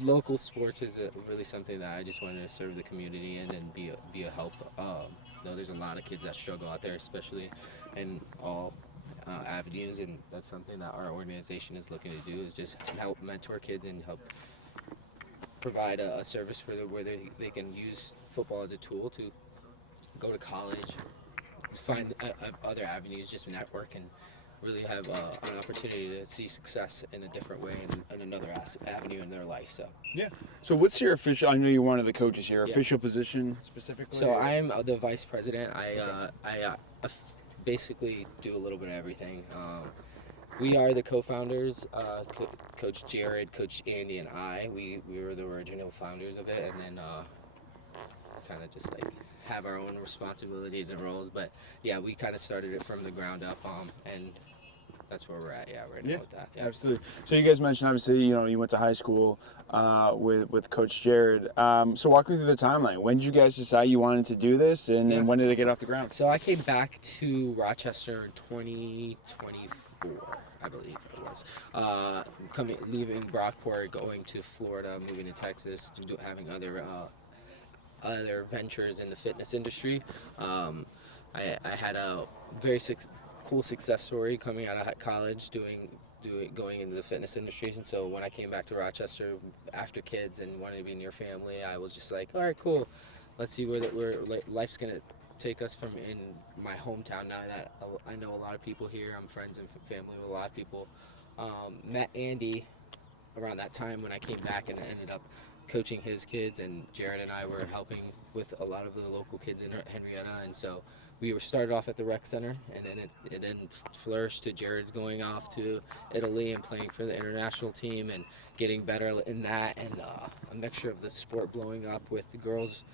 local sports is really something that I just wanted to serve the community in and be a help. Though there's a lot of kids that struggle out there, especially in all avenues, and that's something that our organization is looking to do is just help mentor kids and help provide a service for where they can use football as a tool to go to college, find other avenues, just network and really have an opportunity to see success in a different way and another avenue in their life. So Yeah. So what's your official? I know you're one of the coaches here. Yeah. Official position specifically. So I'm the vice president. I basically do a little bit of everything. We are the co-founders, Coach Jared, Coach Andy, and I. We were the original founders of it, and then kind of just like have our own responsibilities and roles. But yeah, we kind of started it from the ground up, and that's where we're at. Yeah, right now with that. Yeah. Absolutely. So you guys mentioned obviously you went to high school with Coach Jared. So walk me through the timeline. When did you guys decide you wanted to do this, and when did it get off the ground? So I came back to Rochester in 2024, I believe it was. Leaving Brockport, going to Florida, moving to Texas, having other ventures in the fitness industry. I had a very cool success story coming out of college going into the fitness industry. And so when I came back to Rochester after kids and wanted to be near family, I was just like, all right, cool. Let's see where life's going to take us from in my hometown now that I know a lot of people here. I'm friends and family with a lot of people. Met Andy around that time when I came back and ended up coaching his kids, and Jared and I were helping with a lot of the local kids in Henrietta, and so we were started off at the rec center, and then it then flourished to Jared's going off to Italy and playing for the international team and getting better in that, and a mixture of the sport blowing up with the girls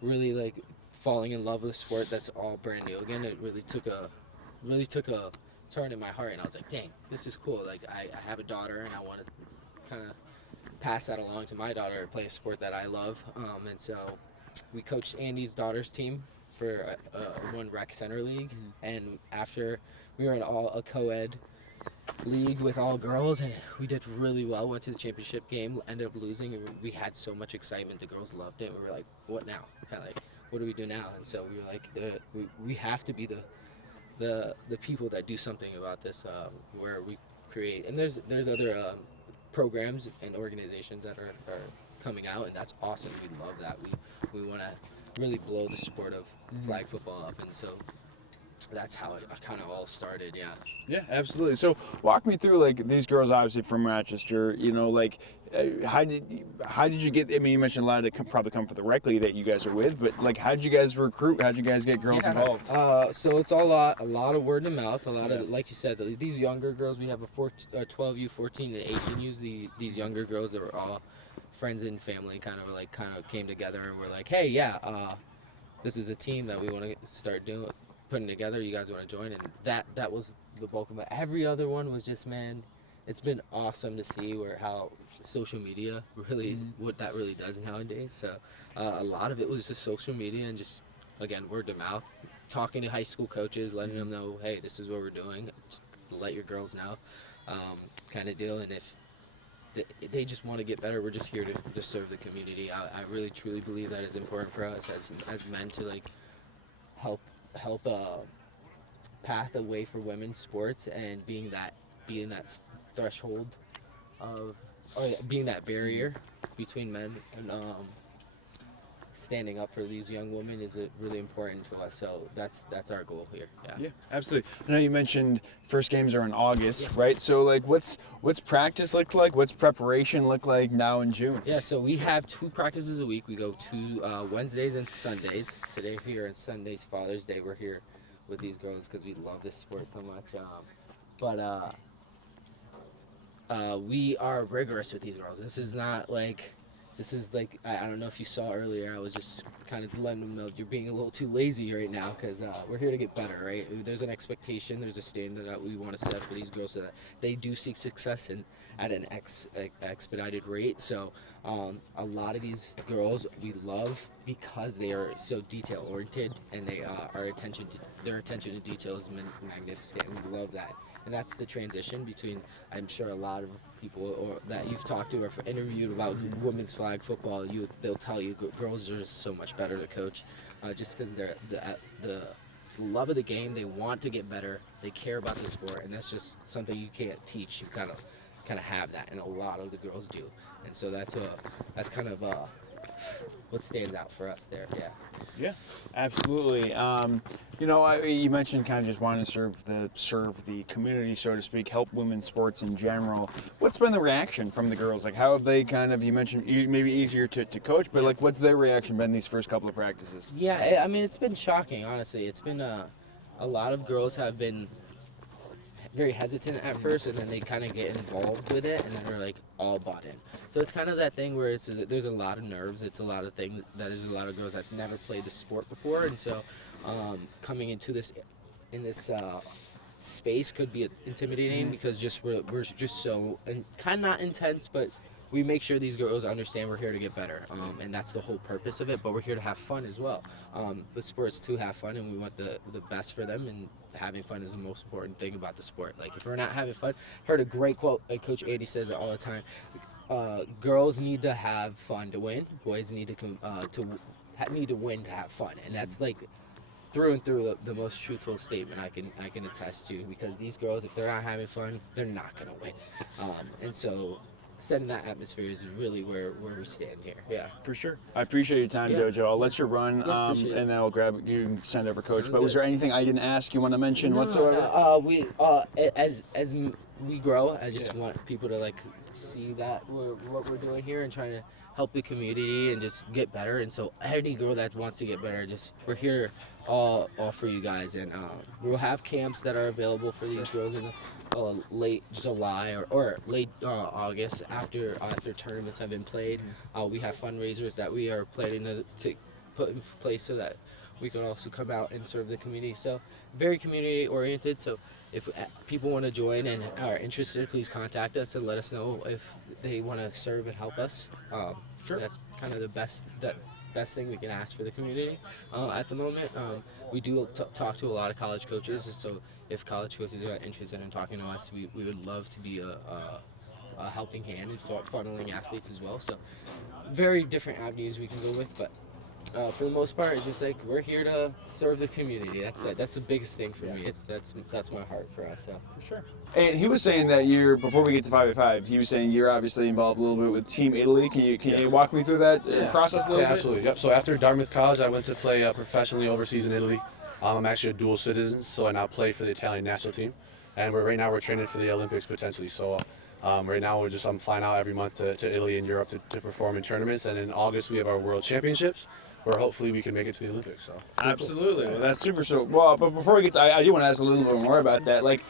really like falling in love with the sport that's all brand new again. It really took a turn in my heart, and I was like, dang, this is cool. Like I have a daughter, and I want to kind of pass that along to my daughter, play a sport that I love. And so we coached Andy's daughter's team for one rec center league. And after we were in a co-ed league with all girls, and we did really well, went to the championship game, ended up losing, and we had so much excitement. The girls loved it. We were like, what now? Kind of like, what do we do now? And so we were like, we have to be the people that do something about this, where we create, and there's other programs and organizations that are coming out, and that's awesome. We love that. We want to really blow the sport of flag football up, and so that's how it kind of all started. Yeah, absolutely. So walk me through, like, these girls obviously from Rochester, like how did you get, I mean, you mentioned a lot of it probably come from the rec league that you guys are with, but like how did you guys recruit, how did you guys get girls involved? So it's a lot of word of mouth, a lot of, like you said, these younger girls. We have a 12U, 14 and 18Us. These younger girls that were all friends and family kind of came together and were like, hey, this is a team that we want to start putting together. You guys want to join? And that was the bulk of it. Every other one was just, man, it's been awesome to see how social media really, what that really does nowadays. So a lot of it was just social media and just, again, word of mouth, talking to high school coaches, letting them know, hey, this is what we're doing, just let your girls know, kind of deal. And if they just want to get better, we're just here to serve the community. I really truly believe that is important for us as men to like help path away for women's sports, and being that threshold of, or being that barrier between men, and standing up for these young women is really important to us. So that's our goal here. Yeah, absolutely. I know you mentioned first games are in August, right? So like what's practice look like? What's preparation look like now in June? Yeah, so we have 2 practices a week. We go to Wednesdays and Sundays. Today here on Sunday's Father's Day, we're here with these girls because we love this sport so much. We are rigorous with these girls. This is like, I don't know if you saw earlier, I was just kind of letting them know you're being a little too lazy right now, because we're here to get better, right? There's an expectation, there's a standard that we want to set for these girls so that they do seek success at an expedited rate. So a lot of these girls we love because they are so detail oriented, and their attention to detail is magnificent, and we love that. and that's the transition between, I'm sure a lot of people or that you've talked to or interviewed about women's flag football, they'll tell you girls are just so much better to coach, just because they're the love of the game. They want to get better. They care about the sport, and that's just something you can't teach. You kind of have that, and a lot of the girls do, and so that's kind of what stands out for us there. Yeah, absolutely. You mentioned kind of just wanting to serve the community, so to speak, help women's sports in general. What's been the reaction from the girls? Like, how have they kind of, you mentioned maybe easier to coach, but like, what's their reaction been these first couple of practices? Yeah, I mean, it's been shocking, honestly. It's been a lot of girls have been very hesitant at first, and then they kind of get involved with it, and then they're like all bought in. So it's kind of that thing where there's a lot of nerves. It's a lot of things that there's a lot of girls that never played the sport before, and so coming into this space could be intimidating because we're just so, and kind of not intense, but we make sure these girls understand we're here to get better, and that's the whole purpose of it. But we're here to have fun as well. The sport's to have fun, and we want the best for them. And having fun is the most important thing about the sport. Like, if we're not having fun, heard a great quote. Coach Andy says it all the time. Girls need to have fun to win. Boys need to win to have fun, and that's like through and through the most truthful statement I can attest to. Because these girls, if they're not having fun, they're not gonna win. And so setting that atmosphere is really where we stand here. Yeah, for sure. I appreciate your time, Jojo. I'll let you run, and then I'll grab you and send over Coach. But was there anything I didn't ask you want to mention whatsoever? No. As we grow, I just want people to like see that what we're doing here and trying to help the community and just get better. And so any girl that wants to get better, we're here all for you guys. And we'll have camps that are available for these girls in late July or late August after tournaments have been played. We have fundraisers that we are planning to put in place so that we can also come out and serve the community. So very community oriented. So if people want to join and are interested, please contact us and let us know if they want to serve and help us. Sure. That's kind of the best thing we can ask for the community at the moment. We do talk to a lot of college coaches, so if college coaches are interested in talking to us, we would love to be a helping hand in funneling athletes as well. So very different avenues we can go with, but for the most part, it's just like we're here to serve the community. That's the biggest thing for me. That's my heart for us. So. For sure. And he was saying that before we get to 5x5, he was saying you're obviously involved a little bit with Team Italy. Can you walk me through that process a little bit? Absolutely. Yep. So after Dartmouth College, I went to play professionally overseas in Italy. I'm actually a dual citizen, so I now play for the Italian national team, and right now we're training for the Olympics potentially. So. Right now I'm flying out every month to Italy and Europe to perform in tournaments, and in August we have our World Championships, where hopefully we can make it to the Olympics. So absolutely, well, that's super. So well, but before we get to, I do want to ask a little bit more about that. Like,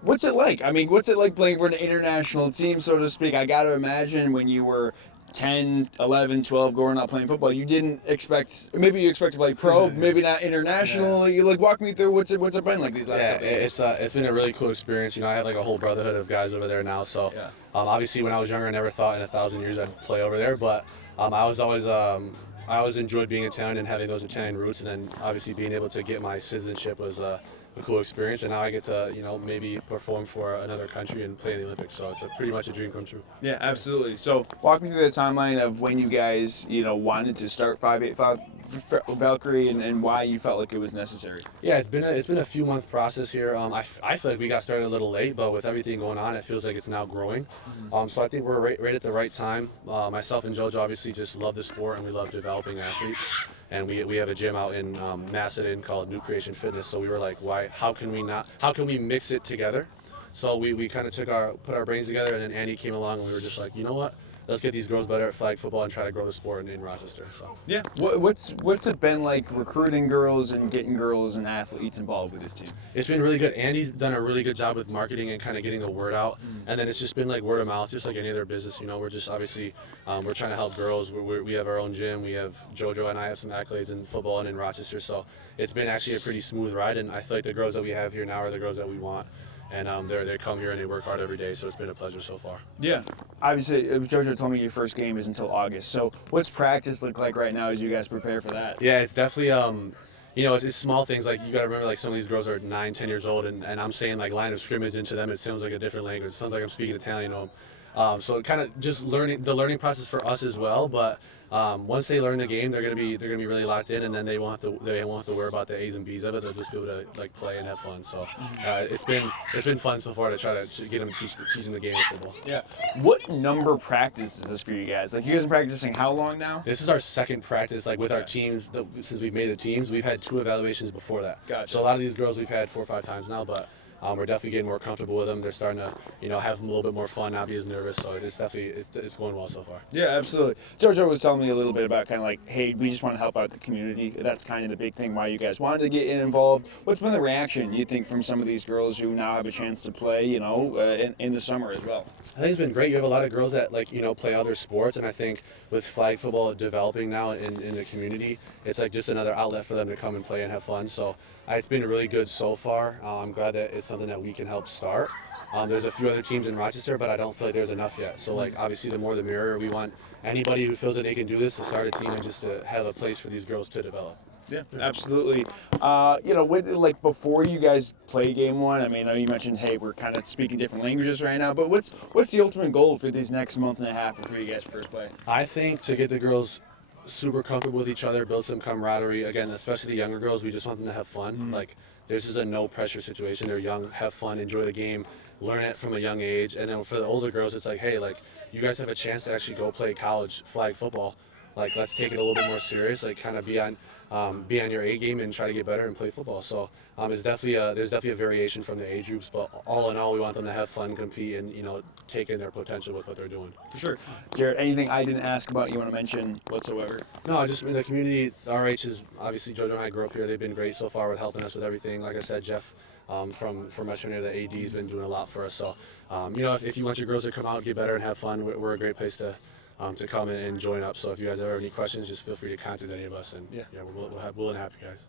what's it like? I mean, what's it like playing for an international team, so to speak? I got to imagine when you were 10, 11, 12 going out playing football, you didn't expect, maybe you expect to play pro, maybe not international. You walk me through what's it been like these last couple of years? It's been a really cool experience. I have like a whole brotherhood of guys over there now. So obviously when I was younger, I never thought in 1,000 years I'd play over there, but I always enjoyed being Italian and having those Italian roots, and then obviously being able to get my citizenship was a cool experience, and now I get to maybe perform for another country and play in the Olympics. So it's pretty much a dream come true. Yeah, absolutely. So walk me through the timeline of when you guys wanted to start 5x5 Valkyrie and why you felt like it was necessary. Yeah, it's been a few month process here. I feel like we got started a little late, but with everything going on, it feels like it's now growing. So I think we're right at the right time. Myself and Jojo obviously just love the sport, and we love developing athletes. And we have a gym out in Macedon called New Creation Fitness. So we were like, how can we mix it together? So we kind of put our brains together, and then Andy came along, and we were just like, you know what? Let's get these girls better at flag football and try to grow the sport in Rochester. So yeah, what's it been like recruiting girls and getting girls and athletes involved with this team? It's been really good. Andy's done a really good job with marketing and kind of getting the word out, and then it's just been like word of mouth, just like any other business. We're just obviously we're trying to help girls. We have our own gym. We have Jojo and I have some accolades in football and in Rochester, so it's been actually a pretty smooth ride. And I feel like the girls that we have here now are the girls that we want. And they come here and they work hard every day, so it's been a pleasure so far. Yeah. Obviously, Jojo told me your first game is until August. So what's practice look like right now as you guys prepare for that? Yeah, it's definitely you know, it's small things. Like, you got to remember, like, some of these girls are 9, 10 years old, and I'm saying, like, line of scrimmage into them. It sounds like a different language. It sounds like I'm speaking Italian to them. So it kind of just the learning process for us as well. But once they learn the game, they're gonna be really locked in, and then they won't have to worry about the A's and B's of it. They'll just be able to like play and have fun. So it's been fun so far to try to get them teaching the game of football. Yeah. What number practice is this for you guys? Like, you guys have been practicing how long now? This is our second practice, like with our teams. Since we've made the teams, we've had 2 evaluations before that. Gotcha. So a lot of these girls we've had 4 or 5 times now, but we're definitely getting more comfortable with them. They're starting to, you know, have a little bit more fun, not be as nervous. So it's definitely it's going well so far. Yeah, absolutely. Jojo was telling me a little bit about kind of like, hey, we just want to help out the community. That's kind of the big thing why you guys wanted to get involved. What's been the reaction, you think, from some of these girls who now have a chance to play, you know, in the summer as well? I think it's been great. You have a lot of girls that, like, you know, play other sports, and I think with flag football developing now in the community, it's like just another outlet for them to come and play and have fun. So it's been really good so far. I'm glad that it's something that we can help start. There's a few other teams in Rochester, but I don't feel like there's enough yet. So, like, obviously the more the merrier. We want anybody who feels that they can do this to start a team and just to have a place for these girls to develop. Yeah, absolutely. You know, like before you guys play game one, I mean, I know you mentioned, hey, we're kind of speaking different languages right now, but what's the ultimate goal for these next month and a half before you guys first play? I think to get the girls super comfortable with each other, build some camaraderie. Again, especially the younger girls, we just want them to have fun. Like, this is a no pressure situation. They're young, have fun, enjoy the game, learn it from a young age. And then for the older girls, it's like, hey, like, you guys have a chance to actually go play college flag football. Like, let's take it a little bit more serious. Like, kind of be on your A game and try to get better and play football. So there's definitely a variation from the age groups, but all in all, we want them to have fun, compete, and, you know, take in their potential with what they're doing. For sure. Jared, anything I didn't ask about you want to mention whatsoever? No, just in the community, RH is obviously, JoJo and I grew up here. They've been great so far with helping us with everything. Like I said, Jeff from Metro Near, the AD, has been doing a lot for us. So, you know, if you want your girls to come out, get better, and have fun, we're a great place to come and join up. So if you guys ever have any questions, just feel free to contact any of us, and we'll have happy guys.